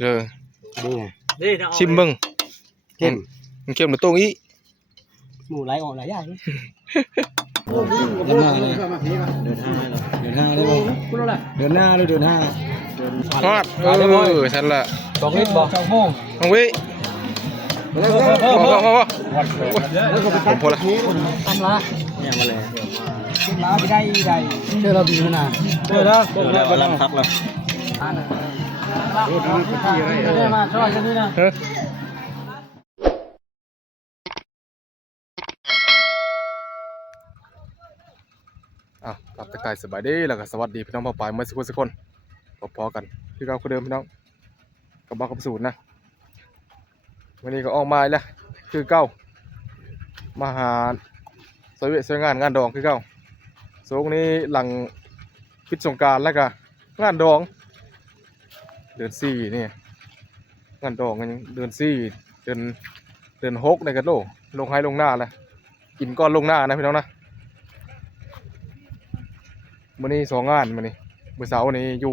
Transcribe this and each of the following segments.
เลยนี่ชิมเบิ่งเข้มมันเข้มหรือตรงอีหมูไหลออกหลายอย่างเดือนห้าเลยเดือนห้าเลยเดือนห้า ฮอดฉันละ2 ลิตรบ่2 โมง น้องวิผมพอละ ทำละเนี่ยมาเลยล้าไปได้เชื่อเราดีขนาดเชื่อแล้วกำลังพักแล้วมาช่วยกันนี่นะรับตะไคร้สบายดีแล้วก็สวัสดีพี่น้องพ่อปายเมื่อสักคนพอกันพี่เราคนเดิมพี่น้องกับบ้ากับสูตรนะวันนี้ก็ออกมาแล้วคือเก้ามาหาสวยงานดองคือเก้าโซงนี้หลังพิษสงกรานต์แล้วก็งานดองเดือน4นี่งานดองกันเดือน4เดือน6ในกันโลงให้ลงหน้าแล้วกินก้อนลงหน้านะพี่น้องนะมื้อนี้2 งานมื้อนี้มื้อเสาร์นี้อยู่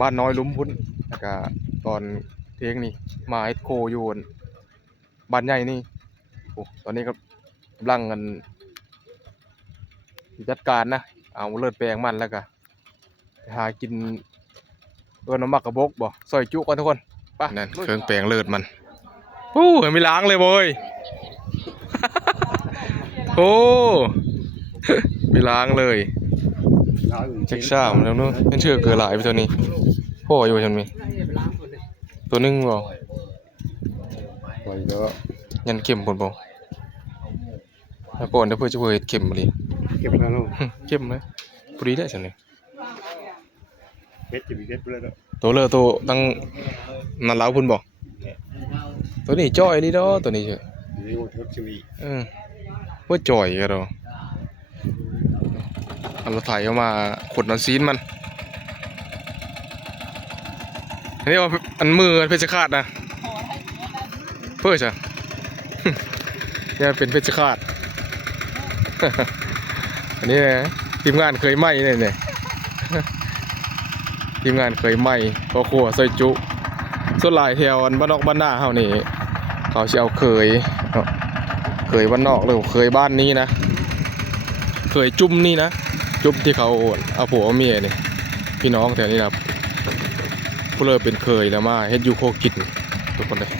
บ้านน้อยลุ้มพุ่นแล้วก็ตอนเที่ยงนี่มาเฮ็ดโคอยู่บ้านใหญ่นี่โอ้ตอนนี้ก็กำลังกันจัดการนะเอาเลือดแปลงมันแล้วก็หากินน้ำมักกระบกบ่ซอยจุก่อนทุกคนไปนั่นเครื่องแปลงเลือดมันไม่ล้างเลยโว้ย โอ้ไม่ล้างเลยเช็คช่ามแล้วเนอะนั่นเชื่อเกลือหลายไปตัวนี้พ่ออยู่ฉันมีตัวนึงบ่ไปแล้วยันเข็มคนบ่แล้วก่อนเดี๋ยวเพื่อจะเห็ดเข็มมาดิเก็บแล้วลูกเข้มเลยพอดีได้ฉันเลยเฮ็ดจะมีเฮ็ดไปแล้วตัวเลอตัวตั้งนั่นเล้าพุ่นบอกตัวนี้จ่อยนี่เนาะตัวนี้เชื่อนี่ว่าเทิบชีวิตว่าจ่อยกันเราเอาเราถ่ายเข้ามาขดน้ำซีนมันอันนี้ว่าอันมือเพชรฆาตนะเพื่อใช่เนี่ยเป็นเพชรฆาตอันนี้นะทีมงานเคยไหมเนี่ยทีมงานเคยไหมพอครัวซอยจุส่วนหลายแถวบ้านนอกบ้านหน้าเขานี่เขาจะเอาเคยบ้านนอกหรือเคยบ้านนี้นะเคยจุ่มนี่นะจุ่มที่เขาเอาผัวเอาเมียนี่พี่น้องแถวนี้นะผู้เลิกเป็นเคยแล้วมาเฮ็ดยูโคกินทุกคนเลย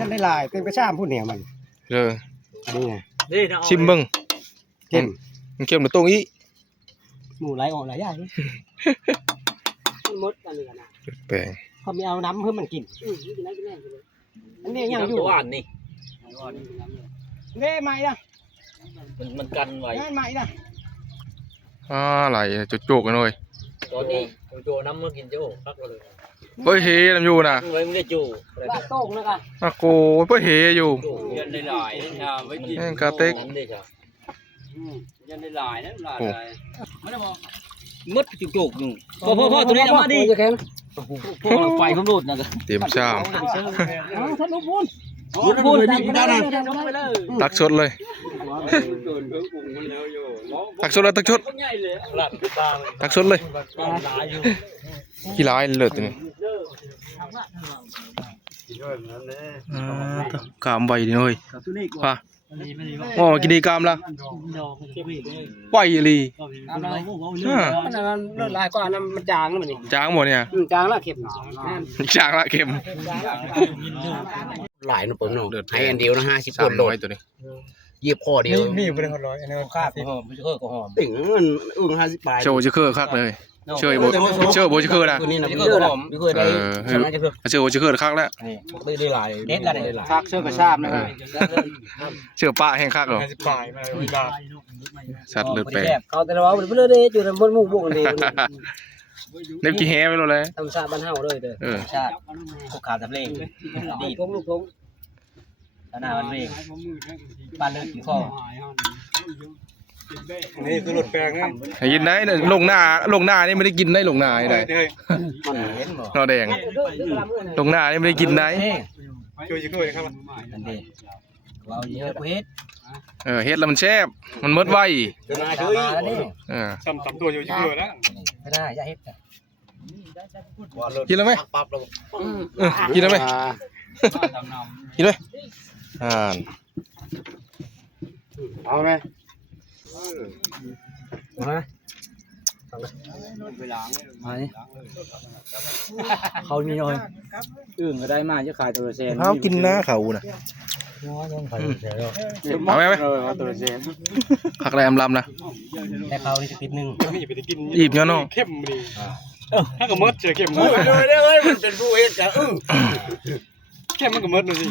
นั่นได้ลายเป็นกระชามพูดเนี่ยมันเลยนี่ไงชิมเบิ้งเข้มมันเข้มหรือตรงอีหมูไหลออกหลายอย่างมดกันเลยนะแปลงเขาไม่เอาน้ำเพื่อมันกินอันนี้ยังอยู่อ่านนี่เล่ใหม่ละมันกันไว้ใหม่ละอะไรจุกๆกันเลยตอนนี้โจน้ำมากินโจ้พักเลยเฮ้ยเฮน้ำอยู่นะไว้ไม่ได้จูลาโต้งแล้วกันอะโกเฮ้ยเฮอยู่ยันได้หลายนะไว้กินกาเต็กยันได้หลายนะหลายไม่ได้บอกมดจุกๆอยู่พ่อตัวนี้เอามาดิพ่อไฟผมดูดนะเตรียมชามท่านลูกบุญตักชดเลยตักชดเลยตักชดตักชดเลยกี่ร้ายเลยตัวนี้กามใบดีหน่อยป่ะอ๋อกินดีกามละไหวลีมันลายกว่าน้ำมันจางแล้วมันนี่จางหมดเนี่ยจางละเข็มจางละเข็มหลายหนุ่มผมหนุ่มให้อันเดียวนะ50 คนโดยตัวนี้ยีบคอเดียวนี่เป็นคนร้อยอันนี้คาดไม่ใช่ก็หอมติ่งมัน50 ปลายโชว์จะเคอคักเลยเชื่อโบจะเคอนะเชื่อหอมเชื่อได้เชื่อโบจะเคอคักแล้วได้หลายเน็ตอะไรคักเชื่อกระชามนะเชื่อป้าแห้งคักเหรอสัตว์เลือดแปลงเขาแต่ว่าเพื่อนเลยอยู่ในบนหมู่บุกนี่เล็บกี่แห่ไปเลยธรรมชาติบ้านเฮาเลยเด้อธรรมชาติพวกขาตะเพลงดีพวกลูกพงตาหน้าบ้านเพลงบ้านเลิกกินข้อนี่คือรถแปลงนะยินได้ลงหน้านี่ไม่ได้กินได้ลงหน้าได้นอแดงลงหน้านี่ไม่ได้กินได้ช่วยช่วยครับอันนี้เราเยอะเพชร เฮ็ดแล้วมันแซ่บมันหมดไว จะมาช่วย ซ้ำตัวอยู่เยอะแล้ว ไม่ได้อย่าเฮ็ด กินแล้วไหม ปั๊บแล้ว กินแล้วไหมกินเลยน เอาไหม มานี่เขามีหน่อยอึ่งก็ได้มาจะขายตัวเซน เอากินนะเขาน่ะ เอาไหม ตัวเซน ผักแรมลำนะ แต่เขานี่จะปิดนึง นี่ไปกิน อีบเนาะ เข้มดีถ้ากับมดเจอเข้มมด เลยมันเป็นผู้เฮ็ดจ้ะ เข้มมันกับมดเลยสิ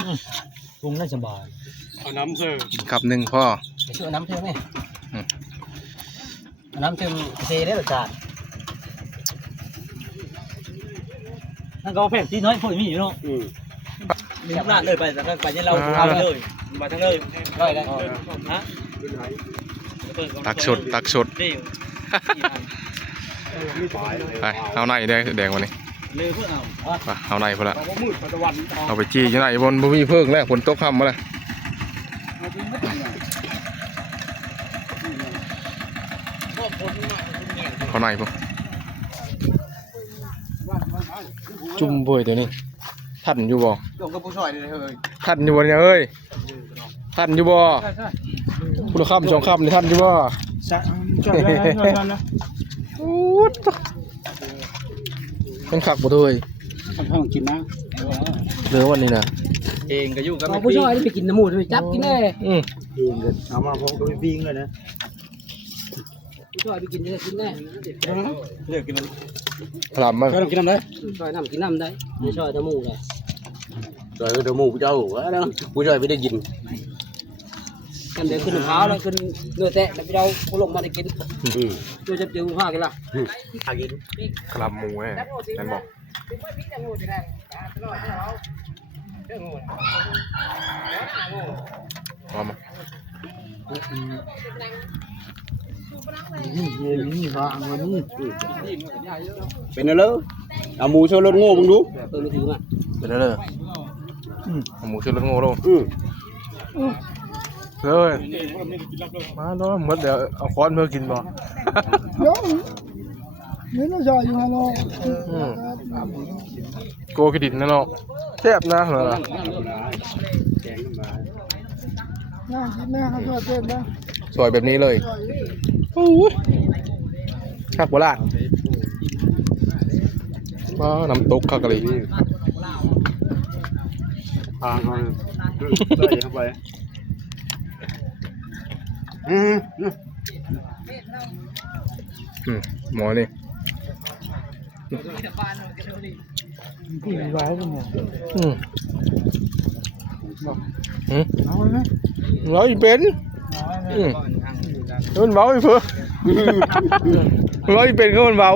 ปรุงน่าสบาย เอาน้ำเสิร์ฟ ขับหนึ่งพ่อ ไปช่วยน้ำเชื่อมไหมน้ำเชื่อมเซได้หรือจ้านั่นก็แผ่นที่น้อยพวกนี้อยู่เนาะมีน้ำลาดเลยไปแต่ไปเนี่ยเราเอาเลยมาทั้งเลยได้แล้วฮะ ตักสดตักสดไปเอาในได้แดงวันนี้ เลยเพื่อเอา ไปเอาในพอละ มืดตะวัน เอาไปจี้ยังไงบนบ่มีเพิ่งแล้วฝนตกค่ำมาแล้วเขาในพวกจุ่มบ่อยเดี๋ยวนี้ท่านอยู่บ่ ลงกับผู้ชายนี่เฮ้ย ท่านอยู่บ่เนี่ยเอ้ยท่านอยู่บ่คุณค่ำสองค่ำนี่ท่านอยู่บ่ จอดแล้วนะ อู้ตะเป็นขักบ่เถย ห้องกินนะ เหลือวันนี้นะ เองก็อยู่กับ ผู้ช่วยไปกินน้ำมูดไปจับกินแน่ เอามาพกตัวปิ้งเลยนะ ผู้ช่วยไปกินแน่กินแน่ เลือกกิน พลามมา ก็ต้องกินน้ำได้ ช่วยน้ำกินน้ำได้ไม่ช่วยน้ำมูดเลย จอยก็เดือดหมูเจ้าหัวแล้วผู้จอยไม่ได้กิน กันเดี๋ยวขึ้นเท้าแล้วขึ้นเนื้อแตะแล้วไปเอาผู้ลงมาได้กินตัวจะเจอผ้ากันละ พลามหมูแน่ฉันบอกพลามมา เป็นอะไรเอาหมูช่วยรถโง่มึงดู ไม่ถึงอ่ะ เป็นแล้วเลยเอาหมูชื่อรถโง่ลงเลยมาแล้วหมดเดี๋ยวเอาค้อนเพื่อกินบ่ นี่เราจอดอยู่ฮะเนาะ โกกระดิ่งนะเนาะแซ่บนะเหรอ น่าคิดแม่เขาจอดเต้นนะ สวยแบบนี้เลยโอ้ยคักโบราณว้าน้ำตกคักกะหรี่ ทางเขาใส่เข้าไปหมอนี่ ร้ายเป็นไง เอาไหม ร้อยเป็นมันเบาอีกเพื่อร้อยเป็นก็มันเบา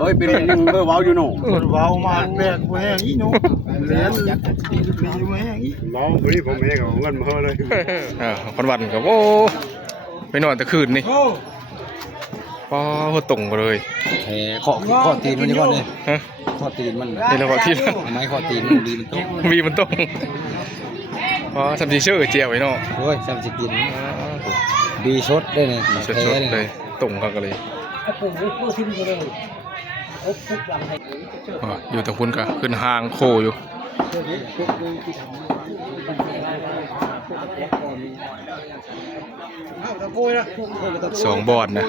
เฮ้ยเป็นยังเบอร์เบาอยู่หนู เบามาแบกแม่งอีหนูเลี้ยงมีแม่งอีน้องคนนี้ผมเองเอาเงินมาเลย คนวันกับโอ้ไปนอนแต่คืนนี่ป้าเขาตรงกันเลย ข้อตีนมันนี่ก่อนเลย ฮะ ข้อตีนมัน นี่เราบอกที่ ไม้ข้อตีนมันดีมันโต มีมันตรงอ๋อทำจีชื่อเจียวไอ้เนาะ โอ้ยจำสิกินดีชดได้เนี่ย สดๆเลยตรงกันเลย ผู้ทิ้งไปเลยทุกหลังให้ อยู่ตรงคุณกะขึ้นห้างโคอยู่สองบอดนะ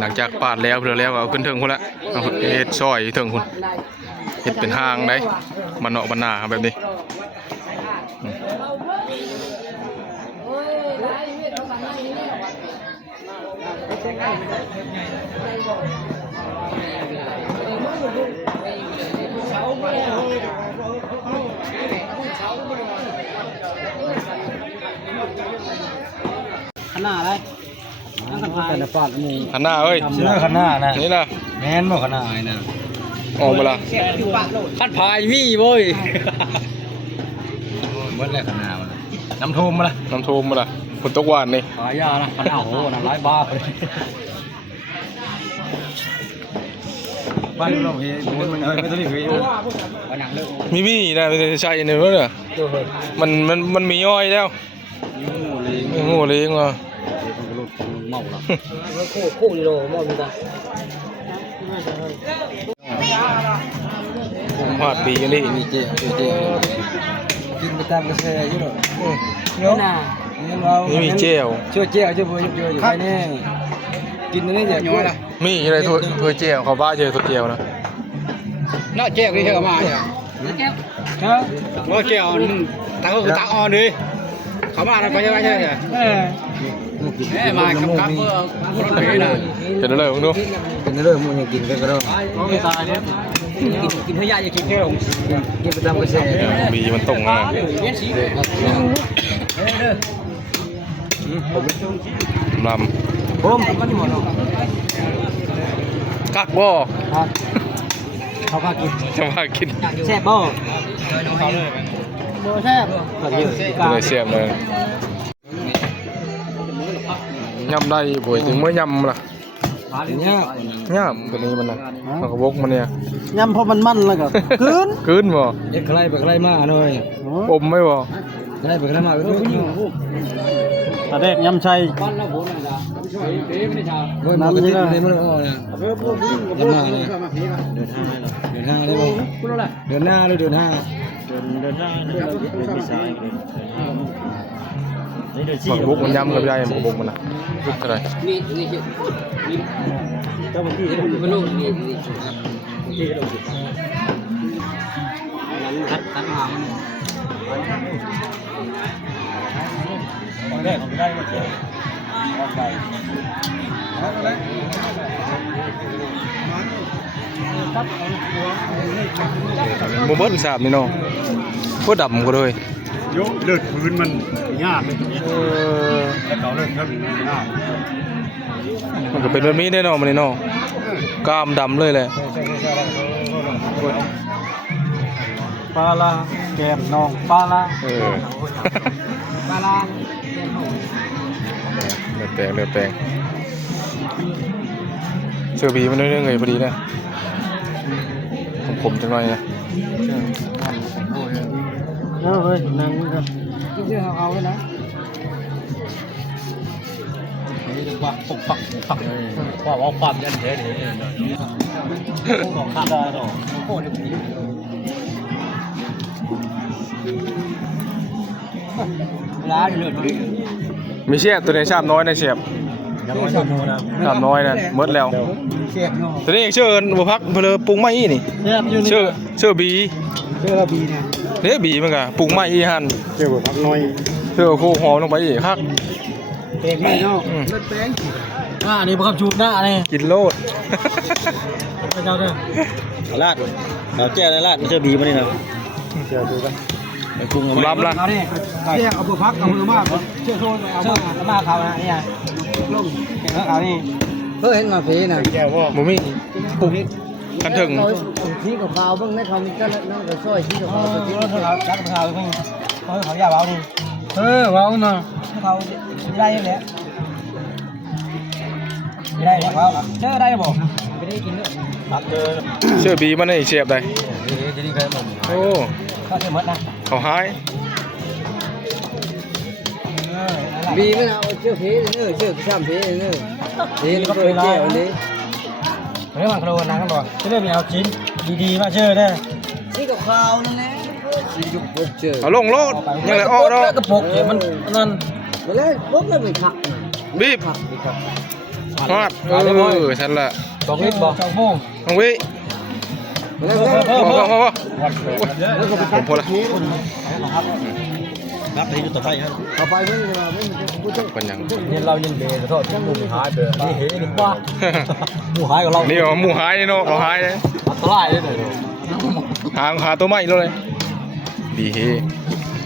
หลังจากปาดแล้วเพื่อแล้วเอาขึ้นเทิงคุณละเอาเฮ็ดซอยเทิงคุณเฮ็ดเป็นห้างได้มันเนาะมันหนาแบบนี้ขนาดอะไรนั่งกันพายแต่ปาดนี่ หันหน้าเอ้ย เชื่อขนาดนะ นี่นะ แม่นบ่ขนาดนะ ออกมาละ ขันพายมีเว้ยเมื่อไรขนาดมันน้ำท่วมมาละ น้ำท่วมมาละฝนตกหวานนี่ ขายยานะขนาดโอ้โหน้ำร้ายบ้าไป ป บ้านเราเฮ้ยมันไม่ต้องรีบเฮ้ย มีนะไม่ใช่เนี่ยเด้อมันมีย่อยแล้วงูเลยงว่ะ เมาละคู่นี่โลเมาดีจ้ะ ผมพาดปีกันดิ มีเจ๊กินไปตามกระแสอยู่หรอเยอะนะเรา นี่มีเจล ช่วยเจ๊ช่วยบัวช่วยอยู่ไปนี่กินนี่อย่างน้อยละ มีอะไรถ้วยเจลเขาบ้าเจอถ้วยเจลนะ น่าเจ๊ก็เชื่อมาเนี่ยว่าเจ๊อ่อนตังก็คือตังอ่อนดิเขามาไปยังไงเนี่ยมาครับคนละปีนะ เป็นอะไรมึงดู เป็นเรื่องมึงยังกินกันก็ได้ตายเนี่ยกินให้ยาอย่ากินแค่หงกินไปตามกระแส บีมันตรงอ่ะลำ ผมก็นี่หมดหรอก กักบ่ เขาพากิน จะมากิน แซ่บบ่โบแซ่บก็เยอะ เลยเสียบเลยยำได้บ่อยถึงเมื่อยำล่ะ เนี่ย ยำตัวนี้มันนะมันกระบกมันเนี่ย ยำพอมันแล้วก็คืน คืนบ่ เด็กใครไปใครมาเลย อมไม่บ่ ใครไปใครมาก็คือ ตาเด็กยำชัย บ้านเราโบนั่นจ้ะช่วยเด้ไม่ได้จ้ะ น้ำนี่ก็ เด้ไม่ได้อ๋อเนี่ยเดินมาเนี่ยเดินห้าได้บ่เดินหน้าหรือเดินห้า เดินหน้าเดินที่ซ้ายนี่เดิน มันกระบกมันยำกับยายมันกระบกมันนะลึกเท่าไหร่ นี่เจ้าบางทีไม่รู้นี่ที่กระโดดนั้นทัดมา แรกผมได้มาเจอโมเบิร์ตสาบนี่เนาะโคตรดำก็เลย โยเลือดพื้นมันยากเลยแต่เขาเลือดเขายาก มันก็เป็นแบบนี้ได้เนาะมันนี่เนาะกล้ามดำเลยแหละ ปลาลาแกมน้องปลาลา ปลาลา เลือดแปลงเชื่อบีมันเรื่องไงพอดีนะผมจังหน่อยนะ เฮ้ยนั่งครับ กินเสื้อเขาเลยนะ นี่ดูว่าปุกปักว่าความยันเทนี่ของข้าได้หรอโคตรดีร้านเลือดดี มีเชียบตัวนี้ชาบน้อยนะเชียบ ยังไม่ถึงนะ ชาบน้อยนะหมดแล้ว เสียบเนาะ ตัวนี้เชื่อบัวพักเพลอปรุงไม่อีนี่ เสียบอยู่นี่ เชื่อบี เสื้อบีเนี่ย เนี่ยบีมันกะปรุงไม่อีหัน เจ้าพักน้อย เชื่อโคหอมลงไปอีกครับ เป็นไม่เนาะนี่ประคับจูบหน้านี่ กินโลด พระเจ้าเด้อลาดเราแจ้ในลาดไม่ใช่บีมานี่นะ เจ้าดูกัน ไอ้กุ้ง รับละ เอาเนี่ยแจ้งเอาบุพักเอามือมากเชื่อโทษเอามาเขานะเนี่ยลงเห็นเขานี่ เพื่อเห็นมาผีน่ะ แก้วว่า หมูมี่ปุ๊บกันถึง ผีกับเขาเบิ่งในเขามีก็นั่งกับซอยผีกับ เอ เขา อเขาจักเขาเพิ่งเขาอยากเอานี่เบาหน่อยเขาได้แหละไม่ได้แล้วเจอได้บ่ไม่ได้กินด้วยตัดเจอ เชื่อบีมันนี่เชียบได้ จะดีกันหมด โอ้ เขาเจอหมดนะ เขาหาย บีไม่เอาเชื่อผีเนื้อเชื่อซ้ำผีเนื้อผีก็เป็นแก้วนี้ เรื่องมันโคลนนะกันบ่จะเริ่มเอาชิ้นดีๆมาเจอได้ นี่กับข้าวนั่นแหละสีจุกปกเจอ เอาลงโลดยังไงอ้อเนาะ กระปกเดี๋ยวมันนั่น ไปเลยปุ๊บแล้วไปขัก บีบฮอดฉันละ 2 ลิตรบ่2 โมง น้องวิ ไปเลย พอผมพอละ รับไปต่อไปครับ เอาไปไม่ได้ไม่กูต้อง เป็นยัง เย็นเราเย็นเบย์โทษหมูหายเบย์นี่เห็นนี่ป้าหมูหายกับเรา นี่หมูหายเนาะเขาหาย อันตรายเลยเดี๋ยว หาตัวใหม่เลยดีเฮ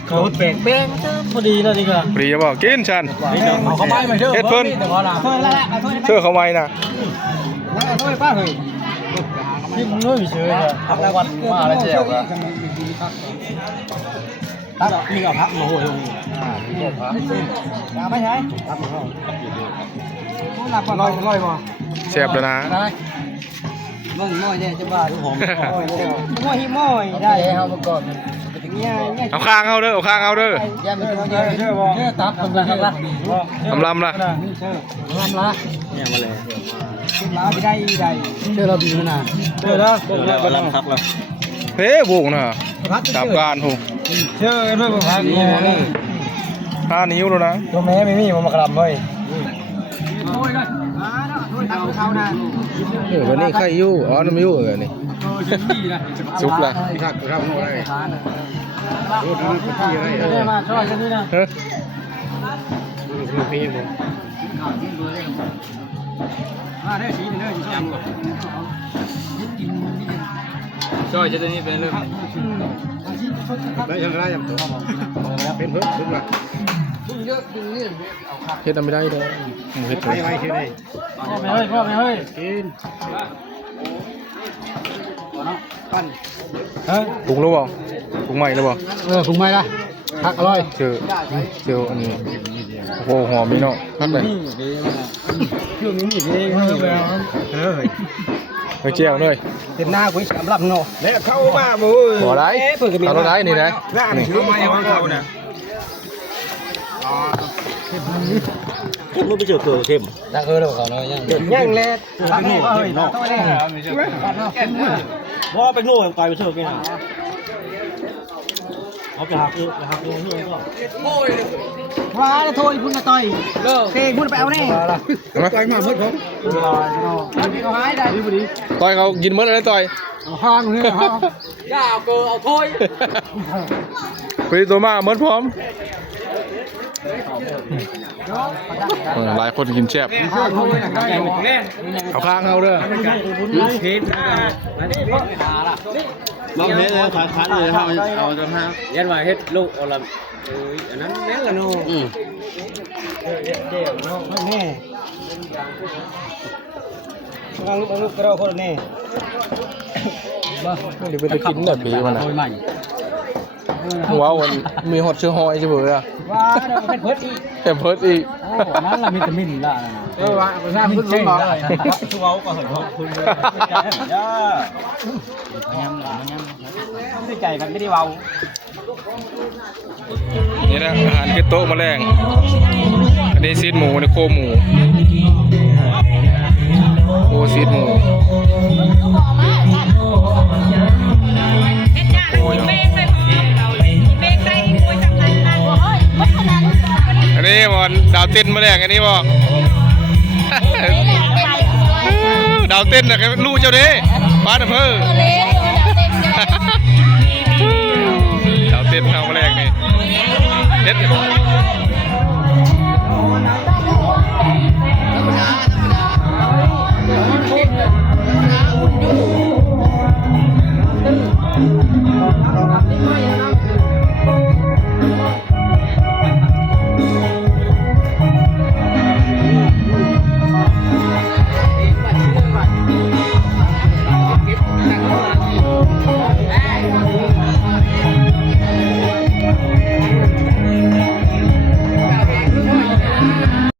เขาแปลงแป้งพอดีแล้วดีกว่า ปรีจะบอกกินฉัน เอาเข้าไปมาเชื่อเพิ่นแต่พอละเพิ่นละ เชื่อเขาไว้นะ เพิ่นป้าเฮ้ยนี่มึงน้อยเฉยเลยพักแล้ววันมาแล้วเจียวก็พักนี่ก็พักมาโหยลงไม่ใช่พักมาเข้าหนักกว่าลอยมา เสียบแล้วนะ มึงม้อยเนี่ยจะบ้าทุกหอมม้อยม้อยได้เฮามาก่อนเนี่ย เอาข้างเอาเด้อเอาข้างเอาเด้อ อย่ามันเยอะเยอะบ่เนี่ยตับทำละ ทำลำละ ทำละเนี่ยมาเลยขึ้นมาไปได้เจอเราบีมันน่ะเจอแล้วบ่ลำพักแล้ว เฮ้บุกนะตามการหู เชื่อกันด้วยพักนี่ 5 นิ้วแล้วนะ ตัวแม่ไม่มีมันมากระลำเว้ย วันนี้ใครอยู่อ๋อน้ำอยู่เหรอนี่ซุปละ ที่ข้าข้าโง่ได้รู้ทั้งที่อะไร มาช่วยกันนี่นะ เฮ้ย รู้พี่ผม มาได้สีนี่เลยจำก่อน ช่วยจะได้นี่เป็นเรื่องได้ยังไงยังเป็นเพิ่มขึ้นมา เฮ็ดไม่ได้เด้อหมูเฮ็ด ไปไปที่ไหน พ่อไปเฮ้ย กิน ปรุงแล้วบ่ปรุงใหม่แล้วบ่ ปรุงไหมล่ะผักอร่อย เจออันนี้โอ้โหหอมนี่เนาะครับเลย ช่วงนี้นี่เอง ไปเจียวเลย เต็มหน้ากุ้ยสำหรับเนาะ แล้วเข้ามาบุ้ย บ่ได้เอาได้นี่นะ นี่คือไม่ของเขาเนี่ย เข้มไม่ไปเจอเกลือเข้มดักเออเราเขาเนาะยังแรกตักนี่เฮ้ยตัวนี้ว่าไปโน่ไปเชื่อแกเอาไปหักนี่ก็ว้าโทษคุณมาต่อยเตะคุณไปเอาแน่ ต่อยมาเพิ่มผม เอาหายได้ ต่อยเขากินมื้ออะไรต่อย ห้างเนี่ยห้างย่าเอาเกลือเอาถ้วย ไปตัวมาเหมือนพร้อมหลายคนกินแซ่บเอาข้างเอาเด้อ มองเห็นเลยขาดเลยเอาจนห้า ยันว่าเฮ็ดลูกเอาละอันนั้นแม่ละโน่เดี๋ยวเนาะแม่ลูกกระโดดคนนี่ เดี๋ยวไปกินแบบนี้มันนะว้าวมันมีฮอตเชื้อหอยจะเบื่อ ว้าเดี๋ยวเป็นเพิร์ดอีก แต่เพิร์ดอีก นั้นละวิตามินละว่าไปสร้างพื้นที่ได้ชัวร์ก็เห็นคุณย่าไม่ใจกันไม่ได้เบา นี่นะอาหารเกโต๊ะแมลงอันนี้ซีดหมูนี่โคหมูโคซีดหมูอันนี้มันดาวเต้นแมลงอันนี้บอกดาวเต้นนะลูกเจ้าเด้บ้านอำเภอดาวเต้นเอาแมลงนี่เด็ด